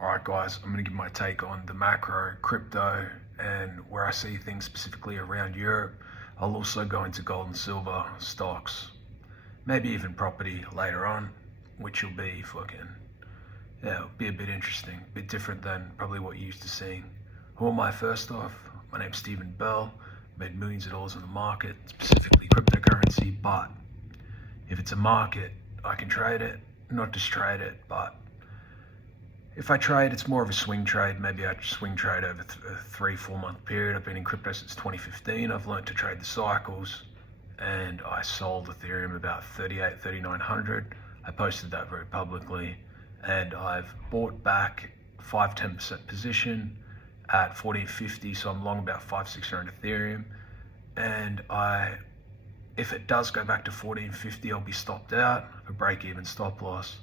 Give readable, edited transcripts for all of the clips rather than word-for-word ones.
Alright guys, I'm going to give my take on the macro, crypto, and where I see things specifically around Europe. I'll also go into gold and silver, stocks, maybe even property later on, which will be it'll be a bit interesting, a bit different than probably what you're used to seeing. Who am I first off? My name's Stephen Bell, made millions of dollars in the market, specifically cryptocurrency, but if it's a market, I can trade it, not just trade it, but if I trade, it's more of a swing trade. Maybe I swing trade over a 3-4 month period. I've been in crypto since 2015. I've learned to trade the cycles, and I sold Ethereum about 3,900. I posted that very publicly, and I've bought back 5-10% position at 1450. So I'm long about 500-600 Ethereum, and if it does go back to 1450, I'll be stopped out, a break-even stop loss.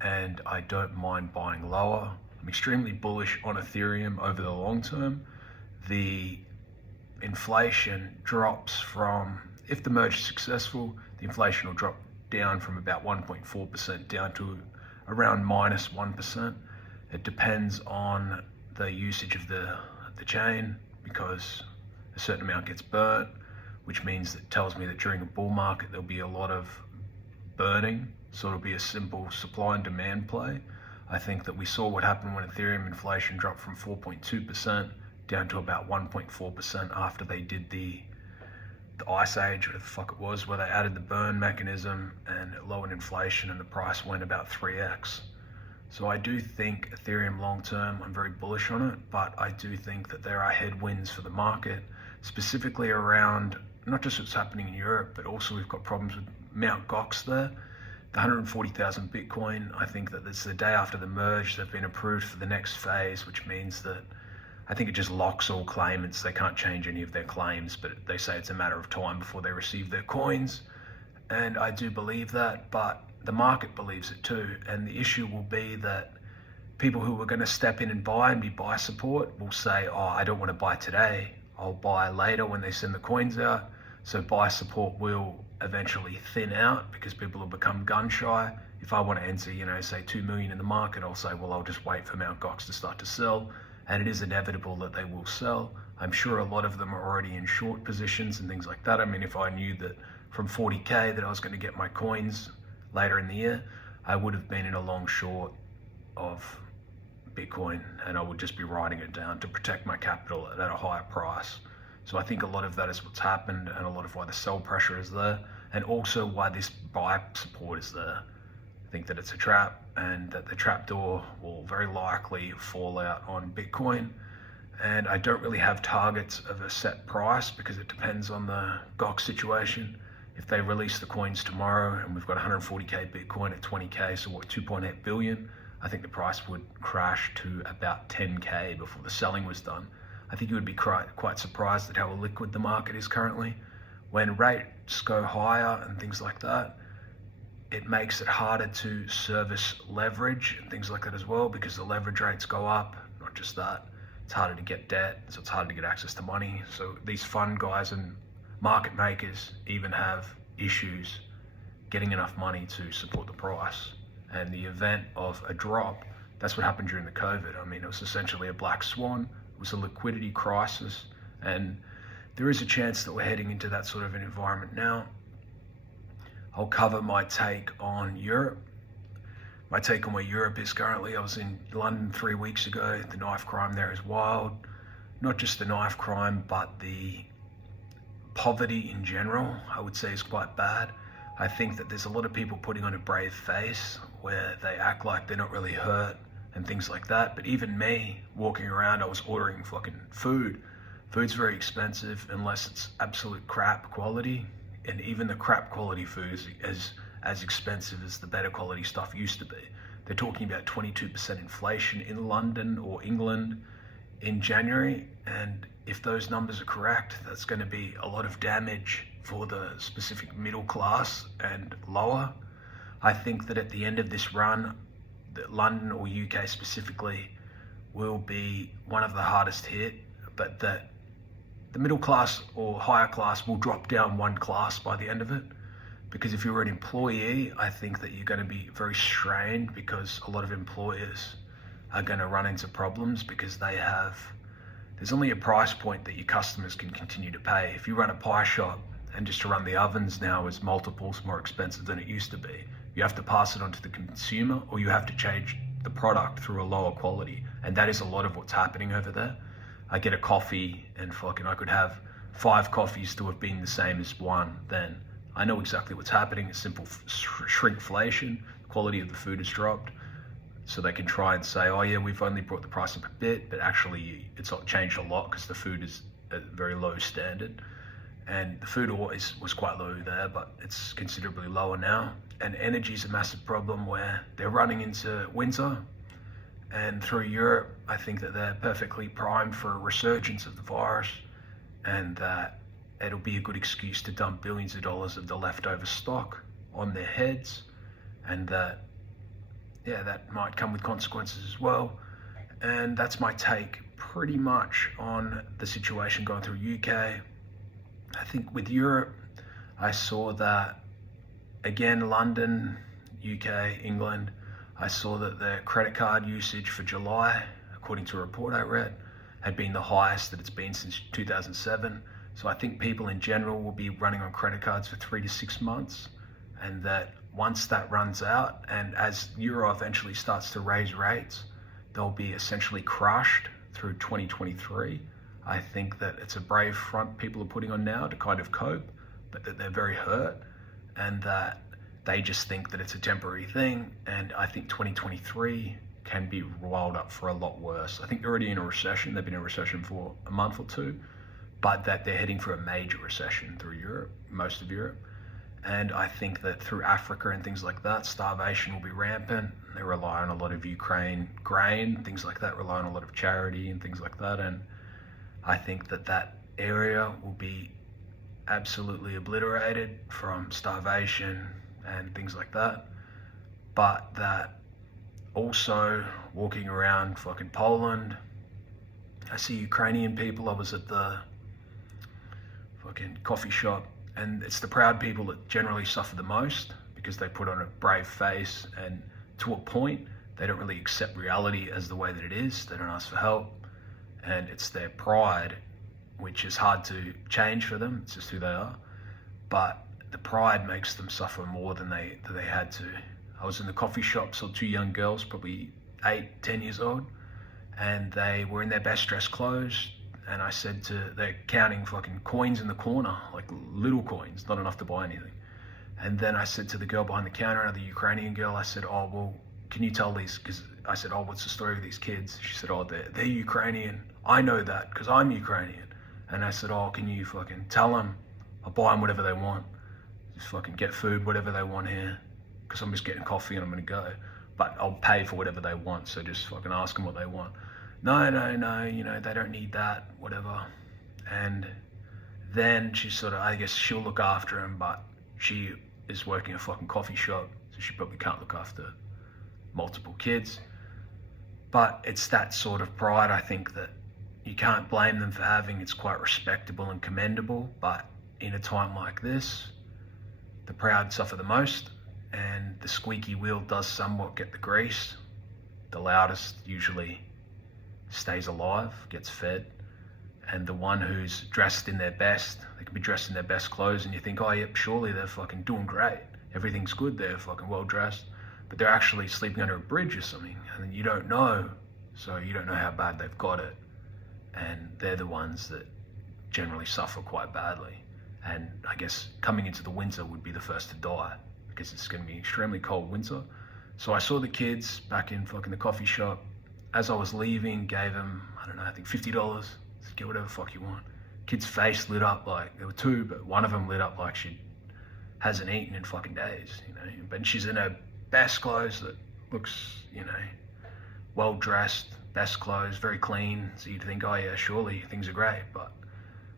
And I don't mind buying lower. I'm extremely bullish on Ethereum over the long term. The inflation drops from, if the merge is successful, the inflation will drop down from about 1.4% down to around -1%. It depends on the usage of the chain, because a certain amount gets burnt, which means that tells me that during a bull market there'll be a lot of burning. So it'll be a simple supply and demand play. I think that we saw what happened when Ethereum inflation dropped from 4.2% down to about 1.4% after they did the ice age, whatever the fuck it was, where they added the burn mechanism and it lowered inflation and the price went about 3x. So I do think Ethereum long term, I'm very bullish on it, but I do think that there are headwinds for the market, specifically around not just what's happening in Europe, but also we've got problems with Mt. Gox there. The 140,000 Bitcoin, I think that it's the day after the merge, they've been approved for the next phase, which means that I think it just locks all claimants. They can't change any of their claims, but they say it's a matter of time before they receive their coins. And I do believe that, but the market believes it too. And the issue will be that people who are going to step in and buy and be buy support will say, oh, I don't want to buy today. I'll buy later when they send the coins out. So buy support will eventually thin out because people will become gun shy. If I want to enter, say 2 million in the market, I'll say, well, I'll just wait for Mt. Gox to start to sell. And it is inevitable that they will sell. I'm sure a lot of them are already in short positions and things like that. I mean, if I knew that from 40K that I was going to get my coins later in the year, I would have been in a long short of Bitcoin, and I would just be writing it down to protect my capital at a higher price. So I think a lot of that is what's happened, and a lot of why the sell pressure is there, and also why this buy support is there. I think that it's a trap, and that the trapdoor will very likely fall out on Bitcoin. And I don't really have targets of a set price because it depends on the Gox situation. If they release the coins tomorrow and we've got 140K Bitcoin at 20K, so what, 2.8 billion, I think the price would crash to about 10K before the selling was done. I think you would be quite surprised at how liquid the market is currently. When rates go higher and things like that, it makes it harder to service leverage and things like that as well, because the leverage rates go up. Not just that, it's harder to get debt, so it's harder to get access to money. So these fund guys and market makers even have issues getting enough money to support the price. And the event of a drop, that's what happened during the COVID. I mean, it was essentially a black swan. It was a liquidity crisis, and there is a chance that we're heading into that sort of an environment now. I'll cover my take on Europe. My take on where Europe is currently. I was in London 3 weeks ago. The knife crime there is wild. Not just the knife crime, but the poverty in general, I would say, is quite bad. I think that there's a lot of people putting on a brave face where they act like they're not really hurt and things like that. But even me, walking around, I was ordering fucking food. Food's very expensive unless it's absolute crap quality. And even the crap quality food is as expensive as the better quality stuff used to be. They're talking about 22% inflation in London or England in January. And if those numbers are correct, that's going to be a lot of damage for the specific middle class and lower. I think that at the end of this run, that London or UK specifically will be one of the hardest hit, but that the middle class or higher class will drop down one class by the end of it. Because if you're an employee, I think that you're going to be very strained, because a lot of employers are going to run into problems because there's only a price point that your customers can continue to pay. If you run a pie shop and just to run the ovens now is multiples more expensive than it used to be, you have to pass it on to the consumer, or you have to change the product through a lower quality. And that is a lot of what's happening over there. I get a coffee and I could have 5 coffees to have been the same as one. Then I know exactly what's happening. It's simple shrinkflation. The quality of the food has dropped. So they can try and say, oh yeah, we've only brought the price up a bit, but actually it's not changed a lot because the food is at a very low standard. And the food always was quite low there, but it's considerably lower now. And energy is a massive problem where they're running into winter. And through Europe, I think that they're perfectly primed for a resurgence of the virus, and that it'll be a good excuse to dump billions of dollars of the leftover stock on their heads, and that might come with consequences as well. And that's my take pretty much on the situation going through UK. I think with Europe, I saw that, again, London, UK, England, I saw that the credit card usage for July, according to a report I read, had been the highest that it's been since 2007. So I think people in general will be running on credit cards for 3 to 6 months, and that once that runs out, and as Euro eventually starts to raise rates, they'll be essentially crushed through 2023. I think that it's a brave front people are putting on now to kind of cope, but that they're very hurt, and that they just think that it's a temporary thing. And I think 2023 can be rolled up for a lot worse. I think they're already in a recession. They've been in a recession for a month or two, but that they're heading for a major recession through Europe, most of Europe. And I think that through Africa and things like that, starvation will be rampant. They rely on a lot of Ukraine grain, things like that, rely on a lot of charity and things like that. And I think that that area will be absolutely obliterated from starvation and things like that. But that also walking around fucking Poland, I see Ukrainian people. I was at the fucking coffee shop, and it's the proud people that generally suffer the most because they put on a brave face, and to a point, they don't really accept reality as the way that it is. They don't ask for help, and it's their pride, which is hard to change for them. It's just who they are. But the pride makes them suffer more than they had to. I was in the coffee shop, saw 2 young girls, probably 8, 10 years old, and they were in their best dressed clothes. And I said they're counting fucking coins in the corner, like little coins, not enough to buy anything. And then I said to the girl behind the counter, another Ukrainian girl, I said, oh, well, can you tell these, because I said, oh, what's the story of these kids? She said, oh, they're Ukrainian. I know that because I'm Ukrainian. And I said, oh, can you fucking tell them I'll buy them whatever they want. Just fucking get food, whatever they want here, because I'm just getting coffee and I'm going to go. But I'll pay for whatever they want, so just fucking ask them what they want. No, they don't need that, whatever. And then she sort of, I guess she'll look after him, but she is working a fucking coffee shop, so she probably can't look after multiple kids. But it's that sort of pride, I think, that you can't blame them for having. It's quite respectable and commendable, but in a time like this, the proud suffer the most, and the squeaky wheel does somewhat get the grease. The loudest usually stays alive, gets fed, and the one who's dressed in their best, they can be dressed in their best clothes, and you think, oh yep, surely they're fucking doing great, everything's good, they're fucking well dressed, but they're actually sleeping under a bridge or something, and you don't know, so you don't know how bad they've got it, and they're the ones that generally suffer quite badly. And I guess coming into the winter would be the first to die, because it's going to be an extremely cold winter. So I saw the kids back in fucking the coffee shop. As I was leaving, gave them, I don't know, I think $50. Just get whatever the fuck you want. Kid's face lit up like, there were 2, but one of them lit up like she hasn't eaten in fucking days, But she's in her best clothes that looks, well dressed, best clothes, very clean. So you'd think, oh yeah, surely things are great, but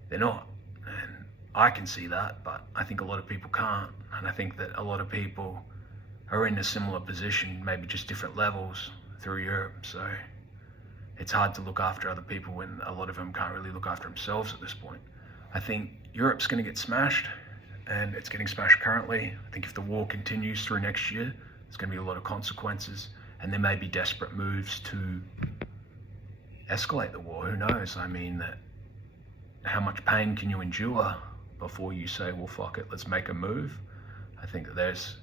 they're not. And I can see that, but I think a lot of people can't. And I think that a lot of people are in a similar position, maybe just different levels through Europe. So it's hard to look after other people when a lot of them can't really look after themselves at this point. I think Europe's going to get smashed, and it's getting smashed currently. I think if the war continues through next year, there's going to be a lot of consequences. and there may be desperate moves to escalate the war. Who knows? I mean, how much pain can you endure before you say, well, fuck it, let's make a move? I think that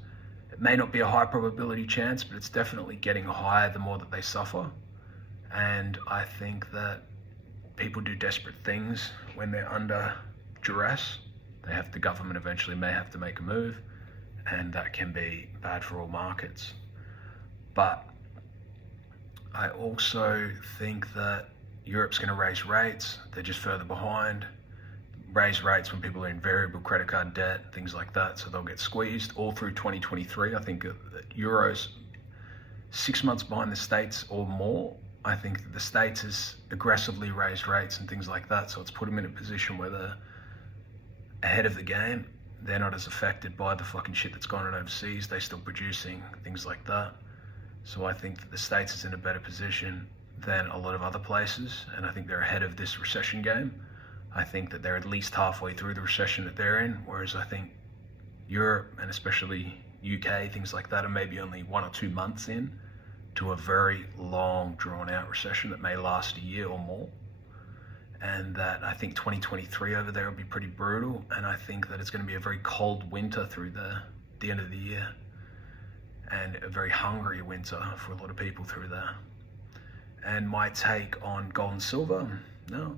it may not be a high probability chance, but it's definitely getting higher the more that they suffer. And I think that people do desperate things when they're under duress. The government eventually may have to make a move, and that can be bad for all markets. But I also think that Europe's going to raise rates. They're just further behind. Raise rates when people are in variable credit card debt, things like that, so they'll get squeezed all through 2023. I think that Euro's 6 months behind the States or more. I think that the States has aggressively raised rates and things like that, so it's put them in a position where they're ahead of the game. They're not as affected by the fucking shit that's gone on overseas. They're still producing, things like that. So I think that the States is in a better position than a lot of other places, and I think they're ahead of this recession game. I think that they're at least halfway through the recession that they're in, whereas I think Europe, and especially UK, things like that, are maybe only 1 or 2 months in to a very long, drawn-out recession that may last a year or more. And that I think 2023 over there will be pretty brutal, and I think that it's going to be a very cold winter through the end of the year, and a very hungry winter for a lot of people through there. And my take on gold and silver, no,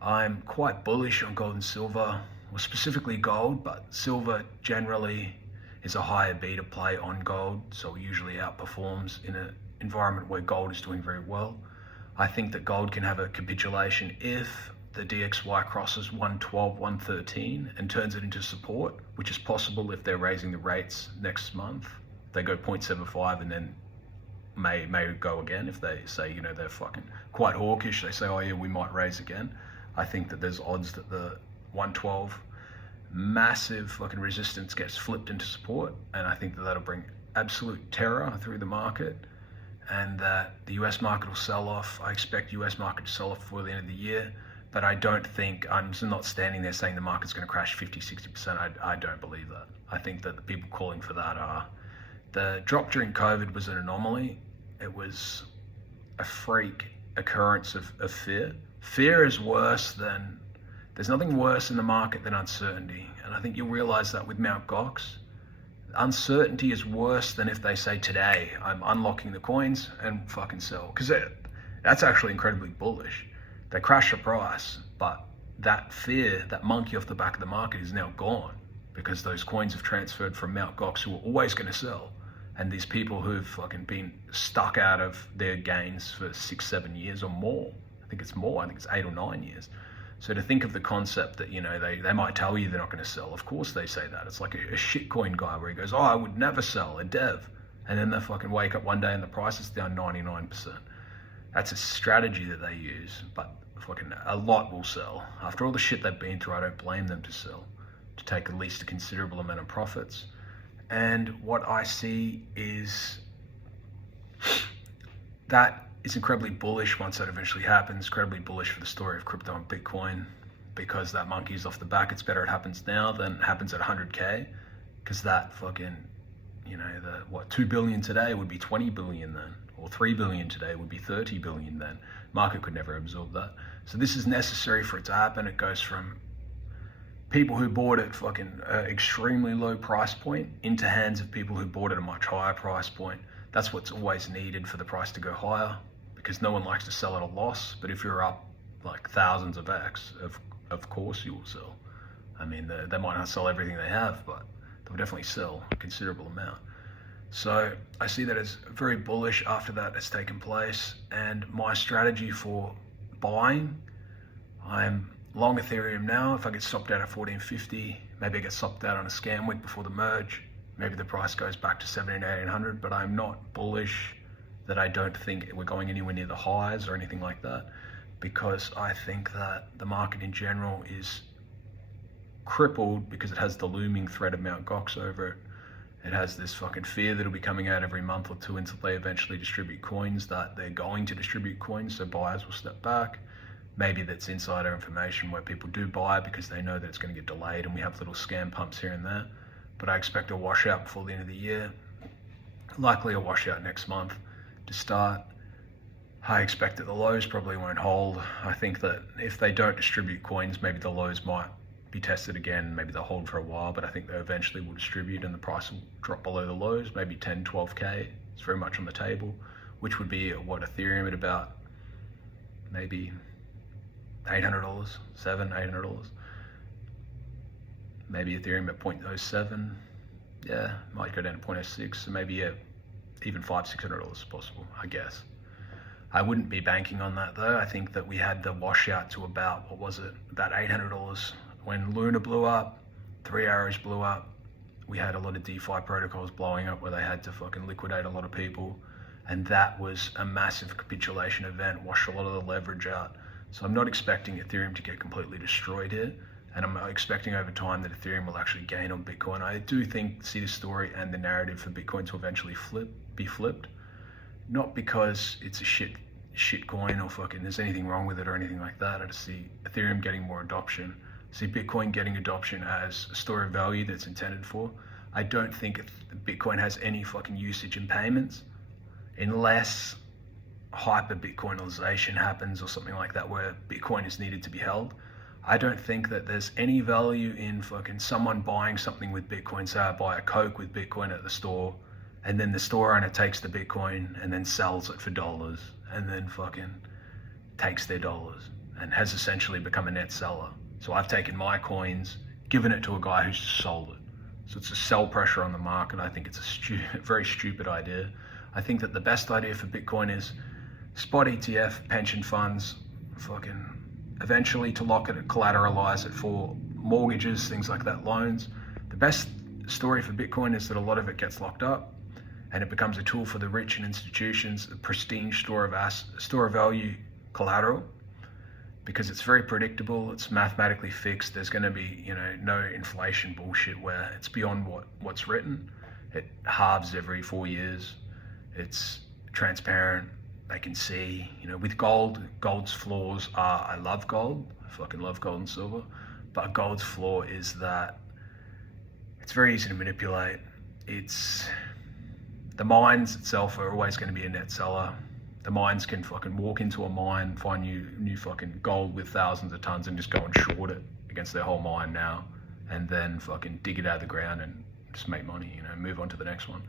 I'm quite bullish on gold and silver, well, specifically gold, but silver generally is a higher beta play on gold, so it usually outperforms in an environment where gold is doing very well. I think that gold can have a capitulation if the DXY crosses 112, 113 and turns it into support, which is possible if they're raising the rates next month. They go 0.75 and then may go again if they say, they're fucking quite hawkish. They say, oh yeah, we might raise again. I think that there's odds that the 112 massive fucking resistance gets flipped into support, and I think that that'll bring absolute terror through the market, and that the US market will sell off. I expect US market to sell off before the end of the year, but I don't think, I'm not standing there saying the market's going to crash 50-60%. I don't believe that. I think that the people calling for that are, the drop during COVID was an anomaly. It was a freak occurrence of fear. Fear is worse than, there's nothing worse in the market than uncertainty. And I think you'll realize that with Mt. Gox. Uncertainty is worse than if they say today, I'm unlocking the coins and fucking sell. Because that's actually incredibly bullish. They crash the price, but that fear, that monkey off the back of the market is now gone because those coins have transferred from Mt. Gox, who are always going to sell. And these people who've fucking been stuck out of their gains for 6-7 years or more. I think it's more, I think it's 8 or 9 years. So to think of the concept that, they might tell you they're not going to sell. Of course they say that. It's like a shitcoin guy where he goes, oh, I would never sell, a dev. And then they fucking wake up one day and the price is down 99%. That's a strategy that they use, but fucking a lot will sell. After all the shit they've been through, I don't blame them to sell, to take at least a considerable amount of profits. And what I see is that is incredibly bullish once that eventually happens, incredibly bullish for the story of crypto and Bitcoin, because that monkey's off the back. It's better it happens now than it happens at 100K, because that fucking, 2 billion today would be 20 billion then, or 3 billion today would be 30 billion then. Market could never absorb that. So this is necessary for it to happen. It goes from people who bought at fucking extremely low price point into hands of people who bought at a much higher price point. That's what's always needed for the price to go higher, because no one likes to sell at a loss. But if you're up like thousands of X, of course you will sell. I mean, they might not sell everything they have, but they'll definitely sell a considerable amount. So I see that as very bullish after that has taken place. And my strategy for buying, I'm long Ethereum now. If I get stopped out at 1450, maybe I get stopped out on a scam week before the merge. Maybe the price goes back to 1700, 1800, but I'm not bullish that I don't think we're going anywhere near the highs or anything like that, because I think that the market in general is crippled because it has the looming threat of Mt. Gox over it. It has this fucking fear that it'll be coming out every month or two until they eventually distribute coins, that they're going to distribute coins, so buyers will step back. Maybe that's insider information where people do buy because they know that it's going to get delayed, and we have little scam pumps here and there. But I expect a washout before the end of the year, likely a washout next month. to start. I expect that the lows probably won't hold. I think that if they don't distribute coins, maybe the lows might be tested again, maybe they'll hold for a while, but I think they eventually will distribute and the price will drop below the lows, maybe 10, 12K. It's very much on the table, which would be what Ethereum at about maybe $800, $800. Maybe Ethereum at 0.07. Yeah, might go down to 0.06. So maybe even $500-$600 is possible, I guess. I wouldn't be banking on that though. I think that we had the washout to about, about $800 when Luna blew up, 3 Arrows blew up. We had a lot of DeFi protocols blowing up where they had to fucking liquidate a lot of people. And that was a massive capitulation event, washed a lot of the leverage out. So I'm not expecting Ethereum to get completely destroyed here. And I'm expecting over time that Ethereum will actually gain on Bitcoin. I do see the story and the narrative for Bitcoin to eventually be flipped. Not because it's a shit coin or fucking there's anything wrong with it or anything like that. I just see Ethereum getting more adoption. I see Bitcoin getting adoption as a store of value that's intended for. I don't think Bitcoin has any fucking usage in payments unless hyper Bitcoinization happens or something like that where Bitcoin is needed to be held. I don't think that there's any value in fucking someone buying something with Bitcoin. Say I buy a Coke with Bitcoin at the store, and then the store owner takes the Bitcoin and then sells it for dollars, and then fucking takes their dollars and has essentially become a net seller. So I've taken my coins, given it to a guy who's sold it. So it's a sell pressure on the market. I think it's a very stupid idea. I think that the best idea for Bitcoin is spot ETF, pension funds, fucking eventually to lock it and collateralize it for mortgages, things like that, loans. The best story for Bitcoin is that a lot of it gets locked up and it becomes a tool for the rich and institutions, a pristine store of value collateral, because it's very predictable, it's mathematically fixed. There's going to be, no inflation bullshit where it's beyond what's written. It halves every 4 years. It's transparent. They can see, with gold's flaws are, I love gold. I fucking love gold and silver. But gold's flaw is that it's very easy to manipulate. The mines itself are always going to be a net seller. The mines can fucking walk into a mine, find new fucking gold with thousands of tons and just go and short it against their whole mine now. And then fucking dig it out of the ground and just make money, move on to the next one.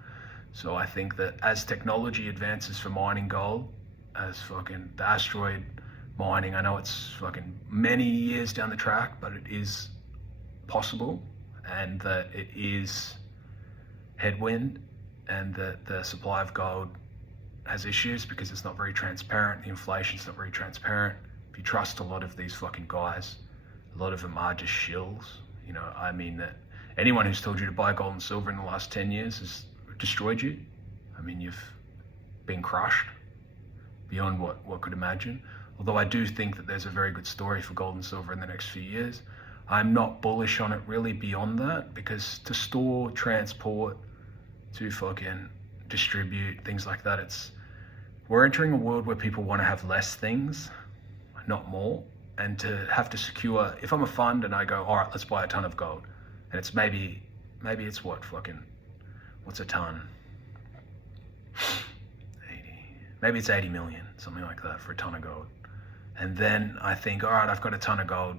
So I think that as technology advances for mining gold, as fucking the asteroid mining, I know it's fucking many years down the track, but it is possible, and that it is headwind, and that the supply of gold has issues because it's not very transparent. The inflation's not very transparent. If you trust a lot of these fucking guys, a lot of them are just shills. That anyone who's told you to buy gold and silver in the last 10 years has destroyed you. You've been crushed beyond what could imagine. Although I do think that there's a very good story for gold and silver in the next few years. I'm not bullish on it really beyond that, because to store, transport, to fucking distribute, things like that, we're entering a world where people want to have less things, not more. And to have to secure, if I'm a fund and I go, all right, let's buy a ton of gold, and it's maybe it's what's a ton? 80. Maybe it's 80 million, something like that for a ton of gold. And then I think, all right, I've got a ton of gold.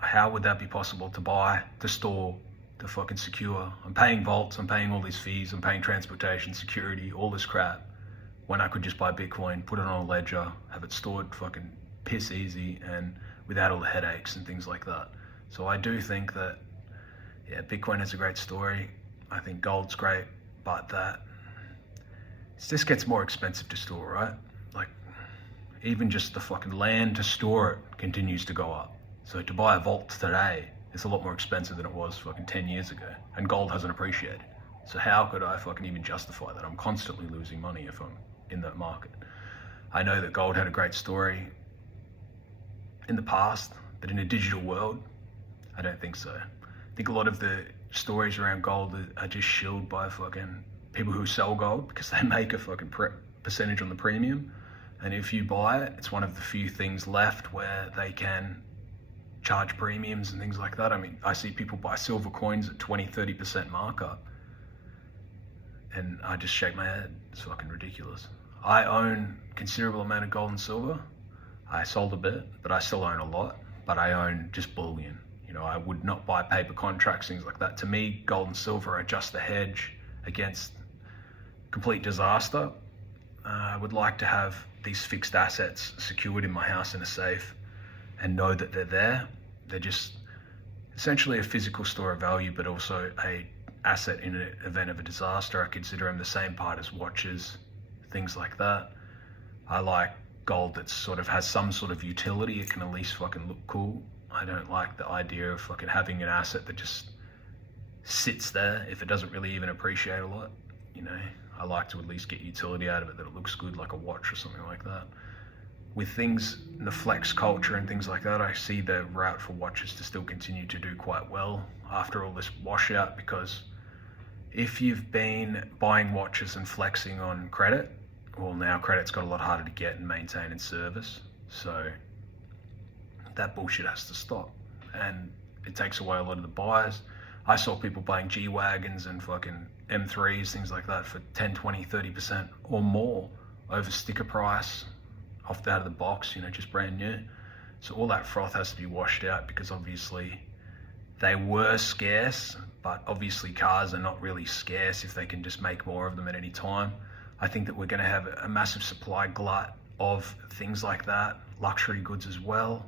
How would that be possible to buy, to store, to fucking secure? I'm paying vaults, I'm paying all these fees, I'm paying transportation, security, all this crap, when I could just buy Bitcoin, put it on a ledger, have it stored fucking piss easy and without all the headaches and things like that. So I do think that, Bitcoin has a great story. I think gold's great, but that it just gets more expensive to store, right? Like, even just the fucking land to store it continues to go up. So to buy a vault today is a lot more expensive than it was fucking 10 years ago, and gold hasn't appreciated. So how could I fucking even justify that? I'm constantly losing money if I'm in that market. I know that gold had a great story in the past, but in a digital world, I don't think so. I think a lot of the stories around gold are just shilled by fucking people who sell gold because they make a fucking percentage on the premium. And if you buy it, it's one of the few things left where they can charge premiums and things like that. I see people buy silver coins at 20-30% markup, and I just shake my head. It's fucking ridiculous. I own a considerable amount of gold and silver. I sold a bit, but I still own a lot. But I own just bullion. You know, I would not buy paper contracts, things like that. To me, gold and silver are just a hedge against complete disaster. I would like to have these fixed assets secured in my house in a safe and know that they're there. They're just essentially a physical store of value, but also a asset in an event of a disaster. I consider them the same part as watches, things like that. I like gold that sort of has some sort of utility. It can at least fucking look cool. I don't like the idea of fucking having an asset that just sits there if it doesn't really even appreciate a lot. You know, I like to at least get utility out of it, that it looks good, like a watch or something like that. With things in the flex culture and things like that, I see the route for watches to still continue to do quite well after all this washout, because if you've been buying watches and flexing on credit, well, now credit's got a lot harder to get and maintain and service. So that bullshit has to stop. And it takes away a lot of the buyers. I saw people buying G-Wagons and fucking M3s, things like that, for 10, 20, 30% or more over sticker price, off out of the box, you know, just brand new. So all that froth has to be washed out, because obviously they were scarce, but obviously cars are not really scarce if they can just make more of them at any time. I think that we're going to have a massive supply glut of things like that, luxury goods as well.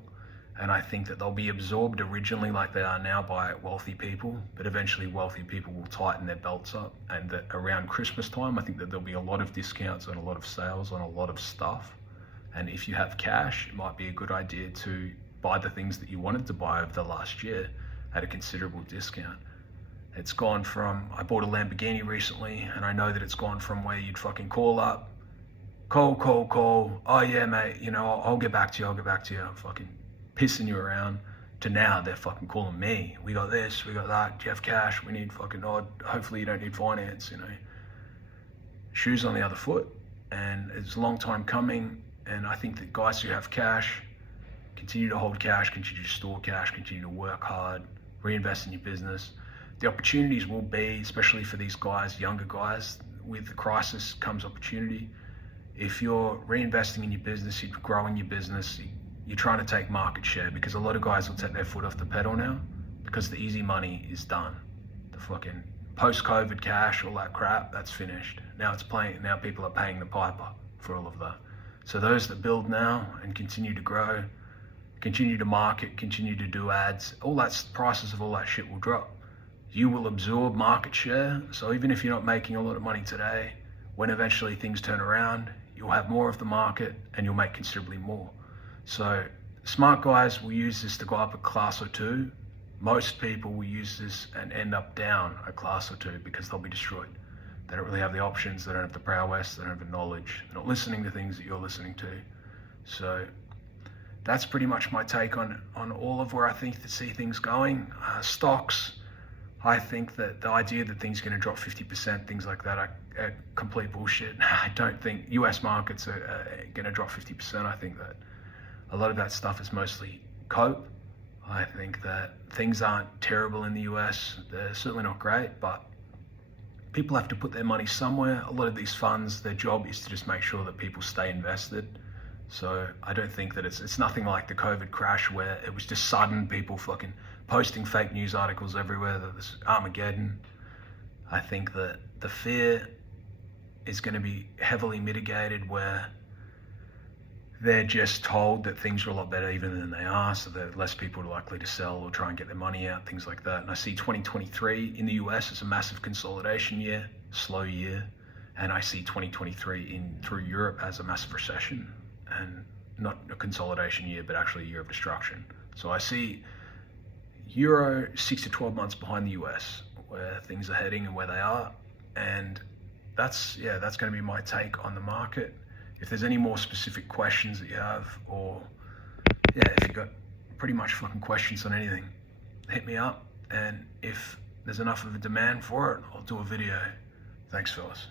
And I think that they'll be absorbed originally like they are now by wealthy people, but eventually wealthy people will tighten their belts up. And that around Christmas time, I think that there'll be a lot of discounts and a lot of sales on a lot of stuff. And if you have cash, it might be a good idea to buy the things that you wanted to buy over the last year at a considerable discount. It's gone from, I bought a Lamborghini recently, and I know that it's gone from where you'd fucking call up, call. Oh yeah, mate, you know, I'll get back to you. I'm fucking pissing you around, to now they're fucking calling me. We got this, we got that. Do you have cash? We need fucking odd. Hopefully you don't need finance, you know. Shoes on the other foot. And it's a long time coming. And I think that guys who have cash, continue to hold cash, continue to store cash, continue to work hard, reinvest in your business. The opportunities will be, especially for these guys, younger guys, with the crisis comes opportunity. If you're reinvesting in your business, you're growing your business, you're trying to take market share, because a lot of guys will take their foot off the pedal now because the easy money is done. The fucking post-COVID cash, all that crap, that's finished. Now people are paying the piper for all of that. So those that build now and continue to grow, continue to market, continue to do ads, all that prices of all that shit will drop. You will absorb market share. So even if you're not making a lot of money today, when eventually things turn around, you'll have more of the market and you'll make considerably more. So smart guys will use this to go up a class or two. Most people will use this and end up down a class or two because they'll be destroyed. They don't really have the options, they don't have the prowess, they don't have the knowledge, they're not listening to things that you're listening to. So that's pretty much my take on all of where I think to see things going. Stocks, I think that the idea that things are going to drop 50%, things like that, are complete bullshit. I don't think US markets are going to drop 50%. I think that a lot of that stuff is mostly cope. I think that things aren't terrible in the US. They're certainly not great, but people have to put their money somewhere. A lot of these funds, their job is to just make sure that people stay invested. So I don't think that it's nothing like the COVID crash where it was just sudden, people fucking posting fake news articles everywhere that there's Armageddon. I think that the fear is going to be heavily mitigated where they're just told that things are a lot better even than they are, so that less people are likely to sell or try and get their money out, things like that. And I see 2023 in the US as a massive consolidation year, slow year, and I see 2023 through Europe as a massive recession, and not a consolidation year, but actually a year of destruction. So I see Euro 6 to 12 months behind the US, where things are heading and where they are, and that's going to be my take on the market. If there's any more specific questions that you have, or if you got pretty much fucking questions on anything, hit me up, and if there's enough of a demand for it, I'll do a video. Thanks, fellas.